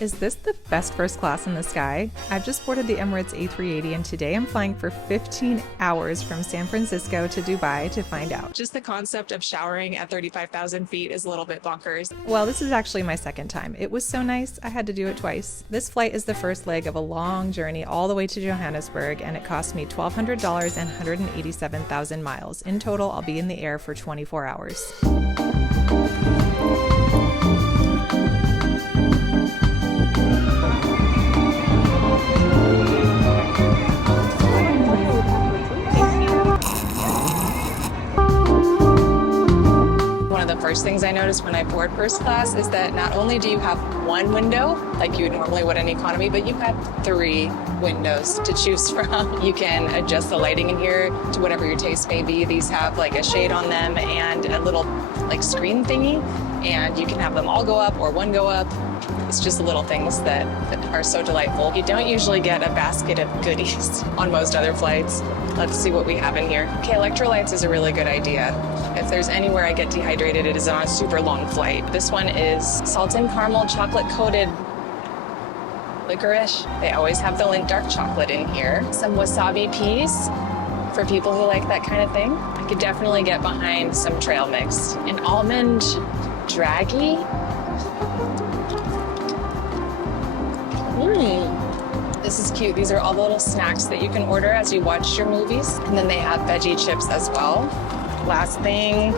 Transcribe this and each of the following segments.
Is this the best first class in the sky? I've just boarded the Emirates A380 and today I'm flying for 15 hours from San Francisco to Dubai to find out. Just the concept of showering at 35,000 feet is a little bit bonkers. Well, this is actually my second time. It was so nice, I had to do it twice. This flight is the first leg of a long journey all the way to Johannesburg, and it cost me $1,200 and 187,000 miles. In total, I'll be in the air for 24 hours. The first things I noticed when I board first class is that not only do you have one window, like you normally would in economy, but you have 3 windows to choose from. You can adjust the lighting in here to whatever your taste may be. These have like a shade on them and a little like screen thingy, and you can have them all go up or one go up. It's just little things that are so delightful. You don't usually get a basket of goodies on most other flights. Let's see what we have in here. Okay, electrolytes is a really good idea. If there's anywhere I get dehydrated, it is on a super long flight. This one is salt and caramel chocolate coated licorice. They always have the Lindt dark chocolate in here. Some wasabi peas for people who like that kind of thing. I could definitely get behind some trail mix. An almond draggy. This is cute. These are all the little snacks that you can order as you watch your movies. And then they have veggie chips as well. Last thing,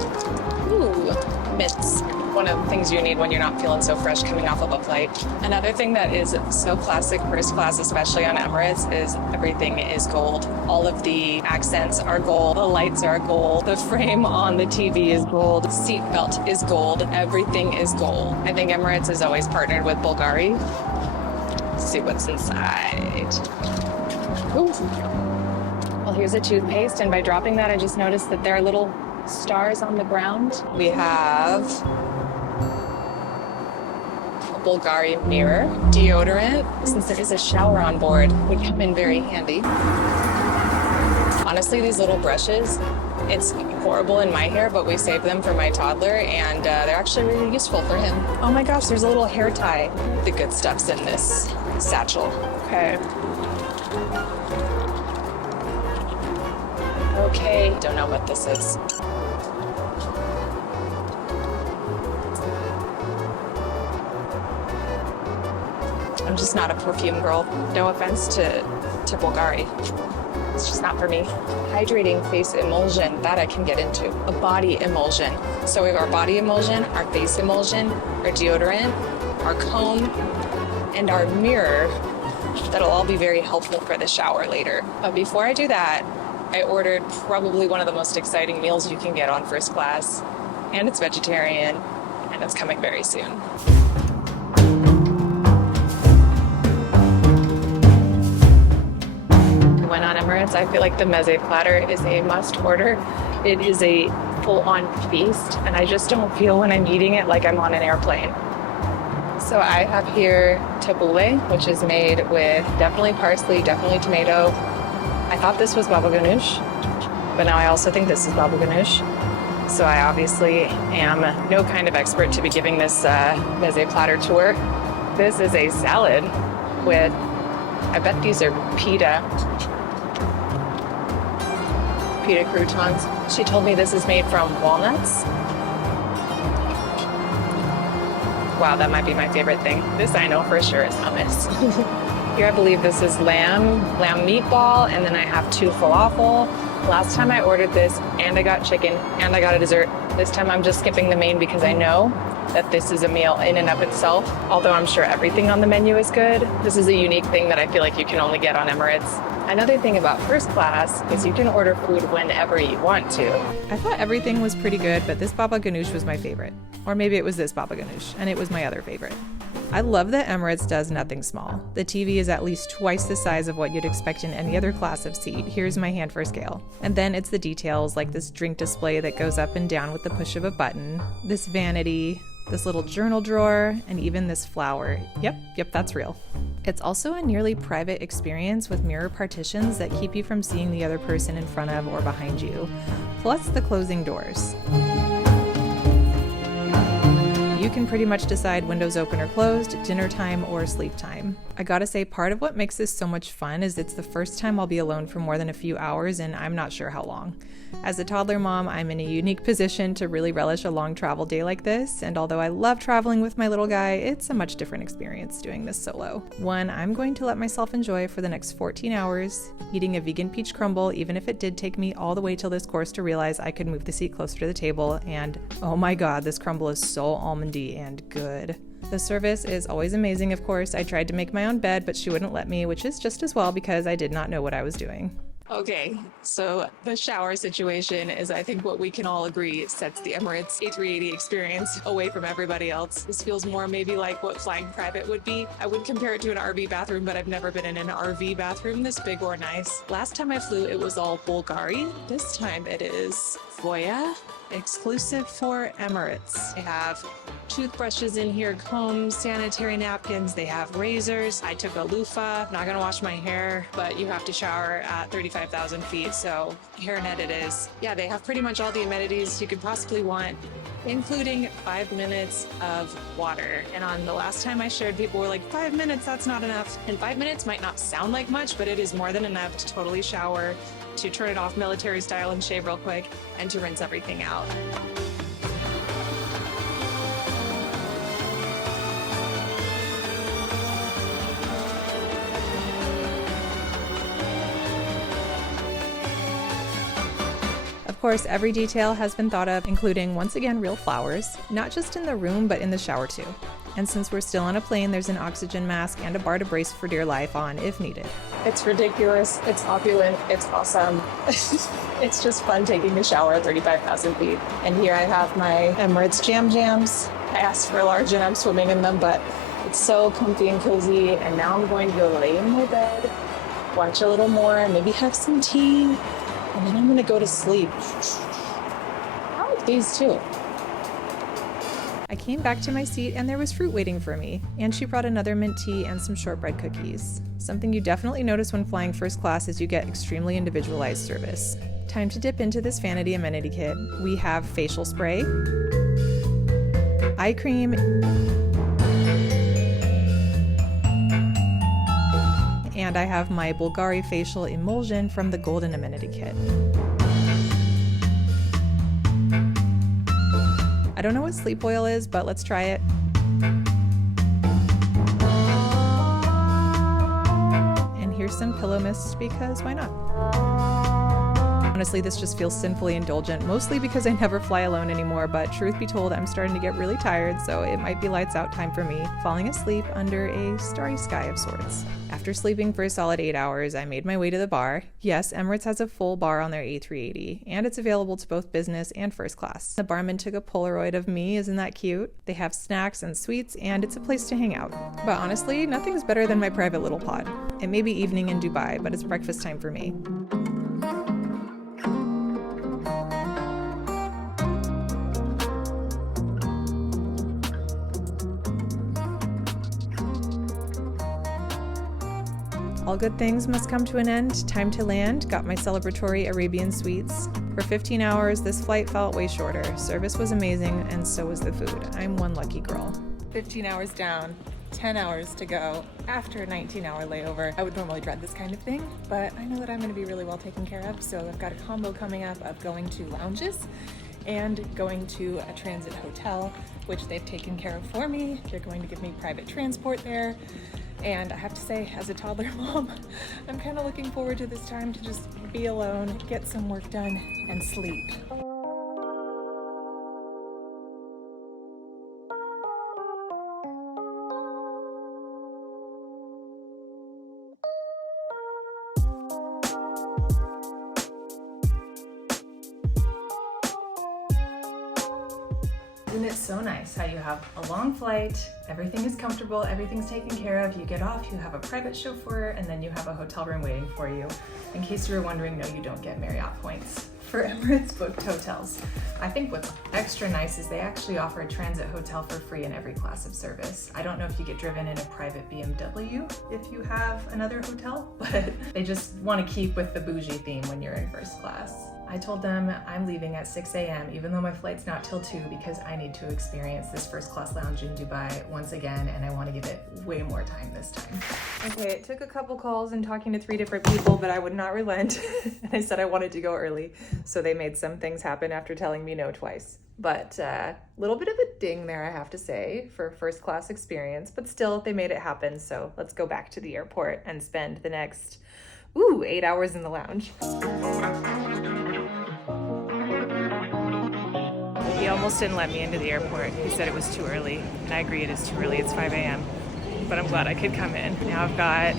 mitts. One of the things you need when you're not feeling so fresh coming off of a flight. Another thing that is so classic first class, especially on Emirates, is everything is gold. All of the accents are gold. The lights are gold. The frame on the TV is gold. The seatbelt is gold. Everything is gold. I think Emirates is always partnered with Bulgari. Let's see what's inside. Ooh. Well, here's a toothpaste, and by dropping that, I just noticed that there are little stars on the ground. We have a Bulgari mirror, deodorant, since there is a shower on board, would come in very handy. Honestly, these little brushes, it's horrible in my hair, but we save them for my toddler, and they're actually really useful for him. Oh my gosh, there's a little hair tie. The good stuff's in this satchel. Okay. Okay, don't know what this is. I'm just not a perfume girl. No offense to Bulgari. It's just not for me. Hydrating face emulsion, that I can get into. A body emulsion. So we have our body emulsion, our face emulsion, our deodorant, our comb, and our mirror. That'll all be very helpful for the shower later. But before I do that, I ordered probably one of the most exciting meals you can get on first class, and it's vegetarian, and it's coming very soon. When on Emirates, I feel like the meze platter is a must order. It is a full-on feast, and I just don't feel when I'm eating it like I'm on an airplane. So I have here tabbouleh, which is made with definitely parsley, definitely tomato. I thought this was baba ganoush, but now I also think this is baba ganoush. So I obviously am no kind of expert to be giving this meze platter tour. This is a salad with, I bet these are pita croutons. She told me this is made from walnuts. Wow, that might be my favorite thing. This I know for sure is hummus. Here I believe this is lamb meatball, and then I have 2 falafel. Last time I ordered this, and I got chicken, and I got a dessert. This time I'm just skipping the main because I know that this is a meal in and of itself. Although I'm sure everything on the menu is good, this is a unique thing that I feel like you can only get on Emirates. Another thing about first class is you can order food whenever you want to. I thought everything was pretty good, but this baba ganoush was my favorite. Or maybe it was this baba ganoush, and it was my other favorite. I love that Emirates does nothing small. The TV is at least twice the size of what you'd expect in any other class of seat. Here's my hand for scale. And then it's the details, like this drink display that goes up and down with the push of a button, this vanity, this little journal drawer, and even this flower. Yep, that's real. It's also a nearly private experience with mirror partitions that keep you from seeing the other person in front of or behind you, plus the closing doors. You can pretty much decide windows open or closed, dinner time or sleep time. I gotta say, part of what makes this so much fun is it's the first time I'll be alone for more than a few hours, and I'm not sure how long. As a toddler mom, I'm in a unique position to really relish a long travel day like this, and although I love traveling with my little guy, it's a much different experience doing this solo. One I'm going to let myself enjoy for the next 14 hours, eating a vegan peach crumble, even if it did take me all the way till this course to realize I could move the seat closer to the table, and oh my god, this crumble is so almondy and good. The service is always amazing, of course. I tried to make my own bed, but she wouldn't let me, which is just as well because I did not know what I was doing. Okay, so the shower situation is, I think, what we can all agree sets the Emirates A380 experience away from everybody else. This feels more maybe like what flying private would be. I would compare it to an RV bathroom, but I've never been in an RV bathroom this big or nice. Last time I flew, it was all Bulgari. This time it is Voya, exclusive for Emirates. They have toothbrushes in here, combs, sanitary napkins, they have razors. I took a loofah, not gonna wash my hair, but you have to shower at 35,000 feet, so hairnet it is. Yeah, they have pretty much all the amenities you could possibly want, including 5 minutes of water. And on the last time I shared, people were like, 5 minutes, that's not enough. And 5 minutes might not sound like much, but it is more than enough to totally shower, to turn it off military style and shave real quick, and to rinse everything out. Of course, every detail has been thought of, including, once again, real flowers, not just in the room, but in the shower too. And since we're still on a plane, there's an oxygen mask and a bar to brace for dear life on if needed. It's ridiculous, it's opulent, it's awesome. It's just fun taking a shower at 35,000 feet. And here I have my Emirates Jam Jams. I asked for a large and I'm swimming in them, but it's so comfy and cozy. And now I'm going to go lay in my bed, watch a little more, maybe have some tea, and then I'm gonna go to sleep. I like these too. I came back to my seat and there was fruit waiting for me, and she brought another mint tea and some shortbread cookies. Something you definitely notice when flying first class is you get extremely individualized service. Time to dip into this vanity amenity kit. We have facial spray, eye cream, and I have my Bulgari facial emulsion from the golden amenity kit. I don't know what sleep oil is, but let's try it. And here's some pillow mist because why not? Honestly, this just feels sinfully indulgent, mostly because I never fly alone anymore, but truth be told, I'm starting to get really tired, so it might be lights out time for me, falling asleep under a starry sky of sorts. After sleeping for a solid 8 hours, I made my way to the bar. Yes, Emirates has a full bar on their A380, and it's available to both business and first class. The barman took a Polaroid of me, isn't that cute? They have snacks and sweets, and it's a place to hang out. But honestly, nothing's better than my private little pod. It may be evening in Dubai, but it's breakfast time for me. All good things must come to an end. Time to land. Got my celebratory Arabian sweets. For 15 hours, this flight felt way shorter. Service was amazing, and so was the food. I'm one lucky girl. 15 hours down, 10 hours to go. After a 19-hour layover, I would normally dread this kind of thing, but I know that I'm going to be really well taken care of, so I've got a combo coming up of going to lounges and going to a transit hotel, which they've taken care of for me. They're going to give me private transport there. And I have to say, as a toddler mom, I'm kind of looking forward to this time to just be alone, get some work done, and sleep. Isn't it so nice how you have a long flight, everything is comfortable, everything's taken care of, you get off, you have a private chauffeur, and then you have a hotel room waiting for you. In case you were wondering, no, you don't get Marriott points for Emirates booked hotels. I think what's extra nice is they actually offer a transit hotel for free in every class of service. I don't know if you get driven in a private BMW if you have another hotel, but they just want to keep with the bougie theme when you're in first class. I told them I'm leaving at 6 a.m. even though my flight's not till 2 because I need to experience this first class lounge in Dubai once again, and I want to give it way more time this time. Okay, it took a couple calls and talking to 3 different people, but I would not relent. And I said I wanted to go early, so they made some things happen after telling me no twice. But a little bit of a ding there, I have to say, for first class experience, but still they made it happen. So let's go back to the airport and spend the next 8 hours in the lounge. He almost didn't let me into the airport. He said it was too early, and I agree it is too early. It's 5 a.m., but I'm glad I could come in. Now I've got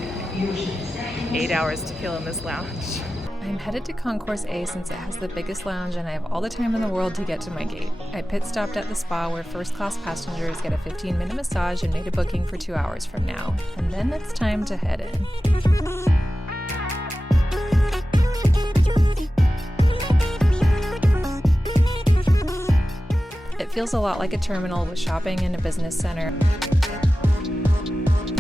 8 hours to kill in this lounge. I'm headed to Concourse A since it has the biggest lounge and I have all the time in the world to get to my gate. I pit stopped at the spa where first class passengers get a 15-minute massage and made a booking for 2 hours from now. And then it's time to head in. It feels a lot like a terminal with shopping and a business center.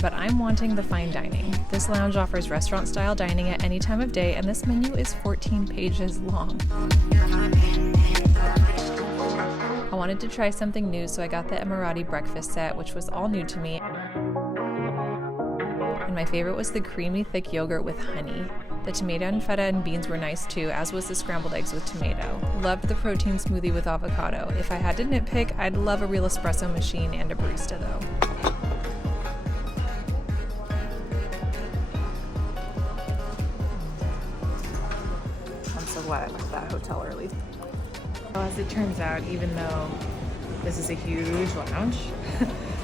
But I'm wanting the fine dining. This lounge offers restaurant-style dining at any time of day, and this menu is 14 pages long. I wanted to try something new, so I got the Emirati breakfast set, which was all new to me. And my favorite was the creamy, thick yogurt with honey. The tomato and feta and beans were nice too, as was the scrambled eggs with tomato. Loved the protein smoothie with avocado. If I had to nitpick, I'd love a real espresso machine and a barista though. Glad I left that hotel early. Well, as it turns out, even though this is a huge lounge,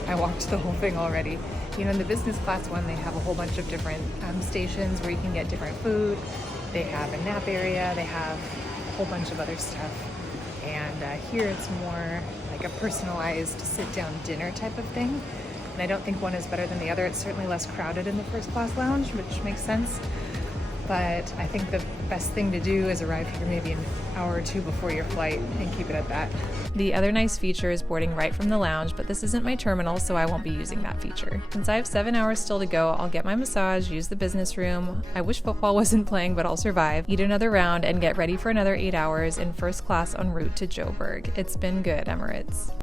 I walked the whole thing already. You know, in the business class one, they have a whole bunch of different stations where you can get different food. They have a nap area, they have a whole bunch of other stuff. And here it's more like a personalized sit-down dinner type of thing. And I don't think one is better than the other. It's certainly less crowded in the first class lounge, which makes sense. But I think the best thing to do is arrive here maybe an hour or 2 before your flight and keep it at that. The other nice feature is boarding right from the lounge, but this isn't my terminal, so I won't be using that feature. Since I have 7 hours still to go, I'll get my massage, use the business room. I wish football wasn't playing, but I'll survive, eat another round, and get ready for another 8 hours in first class en route to Joburg. It's been good, Emirates.